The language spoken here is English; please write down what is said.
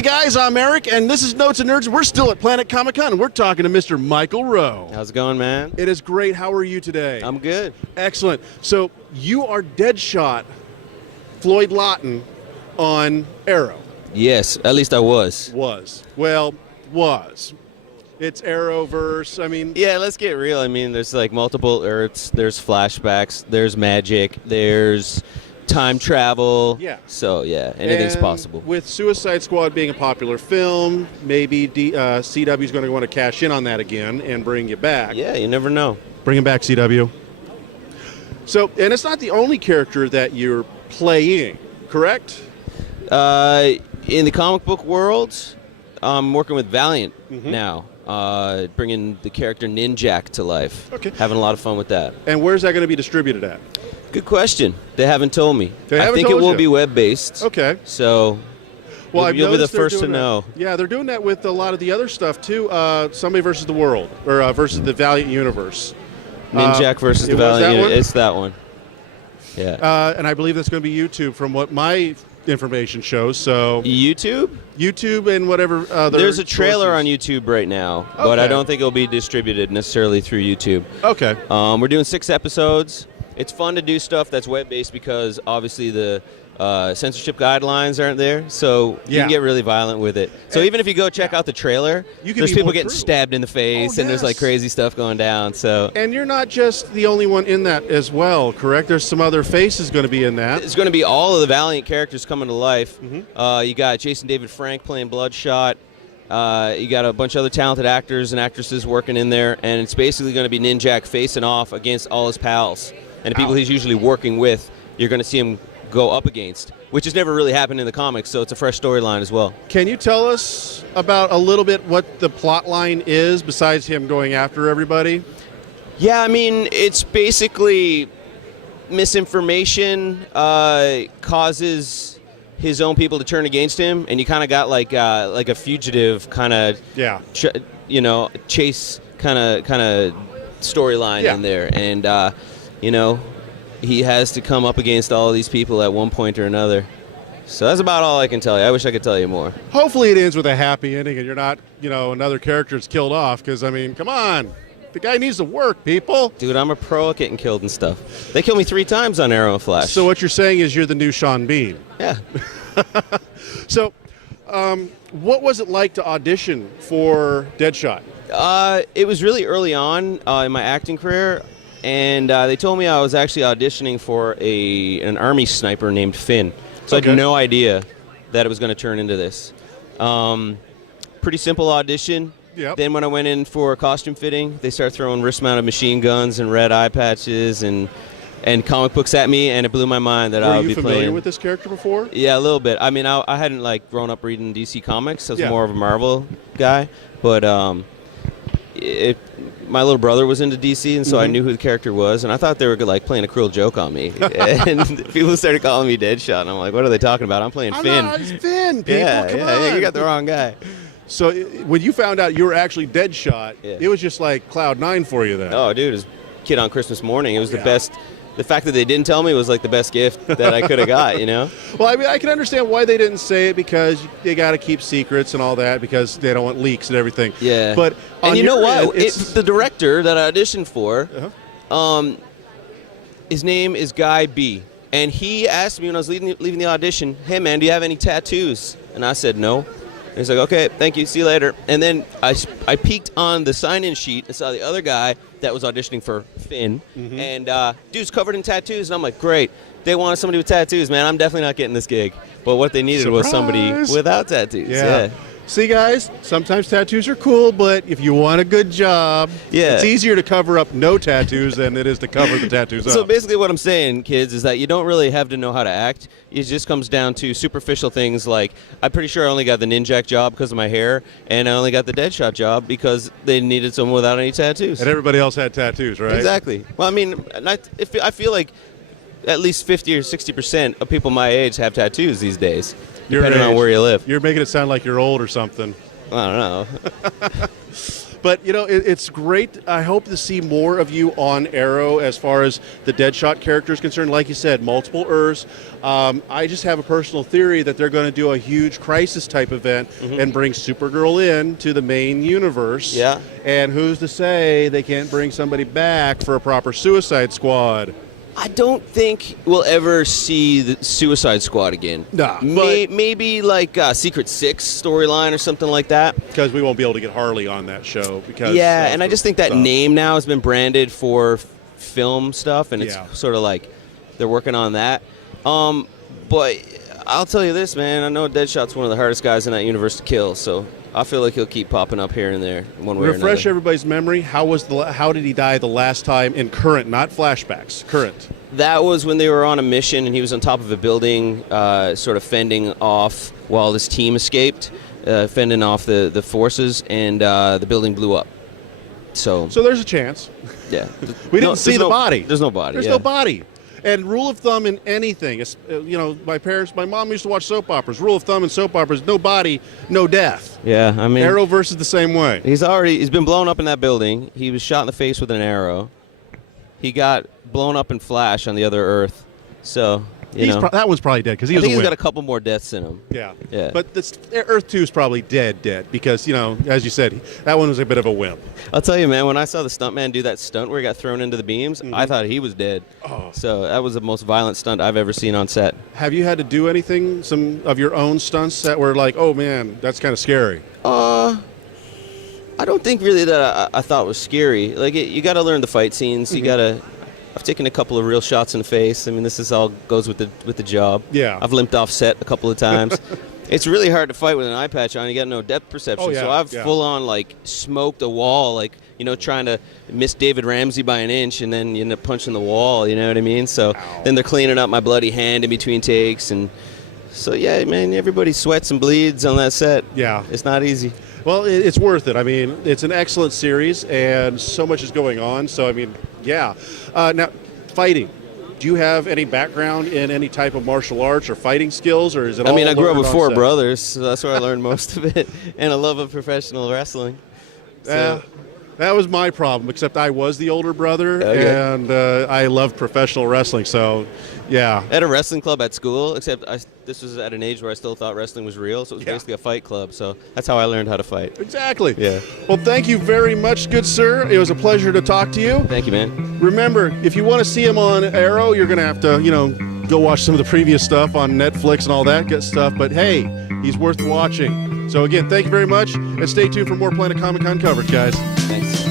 Hey guys, I'm Eric, and this is Notes and Nerds. We're still at Planet Comicon, and we're talking to Mr. Michael Rowe. How's it going, man? It is great. How are you today? I'm good. Excellent. So you are Deadshot, Floyd Lawton on Arrow. Yes, at least I was. Was. Well, was. It's Arrowverse. I mean... Yeah, let's get real. I mean, there's like multiple Earths. There's flashbacks. There's magic. There's time travel. Yeah. So, yeah, anything's possible. With Suicide Squad being a popular film, maybe CW is going to want to cash in on that again and bring you back. Yeah, you never know. Bring him back, CW. So, and it's not the only character that you're playing, correct? In the comic book world, I'm working with Valiant now, bringing the character Ninjak to life. Okay. Having a lot of fun with that. And where's that going to be distributed at? Good question. They haven't told me. I think it will be web-based. Okay. So Well, you'll be the first to know. Yeah, they're doing that with a lot of the other stuff, too. Somebody versus the World, or versus the Valiant Universe. Ninjak versus the Valiant Universe. It's that one. Yeah. And I believe that's going to be YouTube from what my information shows. So YouTube and whatever other There's a trailer sources. on YouTube right now, but I don't think it'll be distributed necessarily through YouTube. Okay. We're doing 6 episodes. It's fun to do stuff that's web-based because obviously the censorship guidelines aren't there, so you can get really violent with it. So even if you go check out the trailer, there's people getting stabbed in the face, and there's like crazy stuff going down. So. And you're not just the only one in that as well, correct? There's some other faces going to be in that. It's going to be all of the Valiant characters coming to life. You got Jason David Frank playing Bloodshot. You got a bunch of other talented actors and actresses working in there, and it's basically going to be Ninjak facing off against all his pals. And the people he's usually working with, you're going to see him go up against, which has never really happened in the comics, so it's a fresh storyline as well. Can you tell us about a little bit what the plot line is besides him going after everybody? Yeah, I mean, it's basically misinformation causes his own people to turn against him, and you kind of got like a fugitive kind of chase kind of storyline in there, and he has to come up against all of these people at one point or another. So that's about all I can tell you. I wish I could tell you more. Hopefully it ends with a happy ending and you're not, another character is killed off, because, I mean, come on. The guy needs to work, people. Dude, I'm a pro at getting killed and stuff. They killed me 3 times on Arrow and Flash. So what you're saying is you're the new Sean Bean. Yeah. So what was it like to audition for Deadshot? It was really early on in my acting career. And they told me I was actually auditioning for an army sniper named Finn. So I had no idea that it was going to turn into this. Pretty simple audition. Yep. Then when I went in for costume fitting, they started throwing wrist-mounted machine guns and red eye patches and comic books at me, and it blew my mind that I would be playing. Were you familiar with this character before? Yeah, a little bit. I mean, I hadn't grown up reading DC comics. I was more of a Marvel guy, but my little brother was into DC, and so I knew who the character was, and I thought they were playing a cruel joke on me. And people started calling me Deadshot, and I'm like, what are they talking about? I'm playing Finn. It's Finn, people. Come on. You got the wrong guy. So when you found out you were actually Deadshot, it was just like Cloud 9 for you then. Oh, dude, it was Kid on Christmas morning. It was the best. The fact that they didn't tell me was like the best gift that I could have got, Well, I mean, I can understand why they didn't say it, because they got to keep secrets and all that, because they don't want leaks and everything. Yeah. But and you know what? The director that I auditioned for, his name is Guy B. And he asked me when I was leaving the audition, hey, man, do you have any tattoos? And I said no. And he's like, okay, thank you, see you later. And then I peeked on the sign-in sheet and saw the other guy that was auditioning for Finn. And dude's covered in tattoos. And I'm like, great. They wanted somebody with tattoos, man. I'm definitely not getting this gig. But what they needed was somebody without tattoos. Yeah. See, guys, sometimes tattoos are cool, but if you want a good job, it's easier to cover up no tattoos than it is to cover the tattoos up. So basically what I'm saying, kids, is that you don't really have to know how to act. It just comes down to superficial things like, I'm pretty sure I only got the Ninjak job because of my hair, and I only got the Deadshot job because they needed someone without any tattoos. And everybody else had tattoos, right? Exactly. Well, I mean, I feel like at least 50 or 60% of people my age have tattoos these days. Depending on where you live. You're making it sound like you're old or something. I don't know. But, you know, it's great. I hope to see more of you on Arrow as far as the Deadshot character is concerned. Like you said, multiple Earths. I just have a personal theory that they're going to do a huge crisis-type event and bring Supergirl in to the main universe. Yeah. And who's to say they can't bring somebody back for a proper Suicide Squad? I don't think we'll ever see the Suicide Squad again. Nah, maybe like Secret Six storyline or something like that. Because we won't be able to get Harley on that show. Because and I just think that name now has been branded for film stuff, and it's sort of like they're working on that. But I'll tell you this, man. I know Deadshot's one of the hardest guys in that universe to kill, so I feel like he'll keep popping up here and there one way or another. Refresh everybody's memory. How did he die the last time in current, not flashbacks, current? That was when they were on a mission and he was on top of a building sort of fending off while his team escaped, fending off the forces, and the building blew up. So there's a chance. Yeah. We didn't see the body. There's no body. There's no body. And rule of thumb in anything, you know, my mom used to watch soap operas. Rule of thumb in soap operas, no body, no death. Yeah, I mean, Arrowverse is the same way. He's been blown up in that building. He was shot in the face with an arrow. He got blown up in Flash on the other Earth. So, you know. That one's probably dead because he was I think a he's wimp. got a couple more deaths in him. Yeah. Yeah. But Earth 2 is probably dead because, you know, as you said, that one was a bit of a wimp. I'll tell you, man, when I saw the stuntman do that stunt where he got thrown into the beams, I thought he was dead. Oh. So that was the most violent stunt I've ever seen on set. Have you had to do anything, some of your own stunts that were like, oh, man, that's kind of scary? I don't think really that I thought was scary. Like, you got to learn the fight scenes. You got to... I've taken a couple of real shots in the face. I mean, this all goes with the job. Yeah. I've limped off set a couple of times. It's really hard to fight with an eye patch on. You got no depth perception. Oh, yeah, so I've full on like smoked a wall, like, you know, trying to miss David Ramsey by an inch, and then you end up punching the wall. You know what I mean? So then they're cleaning up my bloody hand in between takes, and so yeah, man, everybody sweats and bleeds on that set. Yeah. It's not easy. Well, it's worth it. I mean, it's an excellent series, and so much is going on. So, I mean, yeah. Now, fighting. Do you have any background in any type of martial arts or fighting skills, or is it all I grew up learned with on 4 set? brothers, so that's where I learned most of it, and a love of professional wrestling. So. That was my problem, except I was the older brother, and I loved professional wrestling, so, yeah. At a wrestling club at school, except this was at an age where I still thought wrestling was real, so it was basically a fight club, so that's how I learned how to fight. Exactly. Yeah. Well, thank you very much, good sir. It was a pleasure to talk to you. Thank you, man. Remember, if you want to see him on Arrow, you're going to have to, you know, go watch some of the previous stuff on Netflix and all that good stuff, but hey, he's worth watching. So again, thank you very much, and stay tuned for more Planet Comicon coverage, guys. Thanks.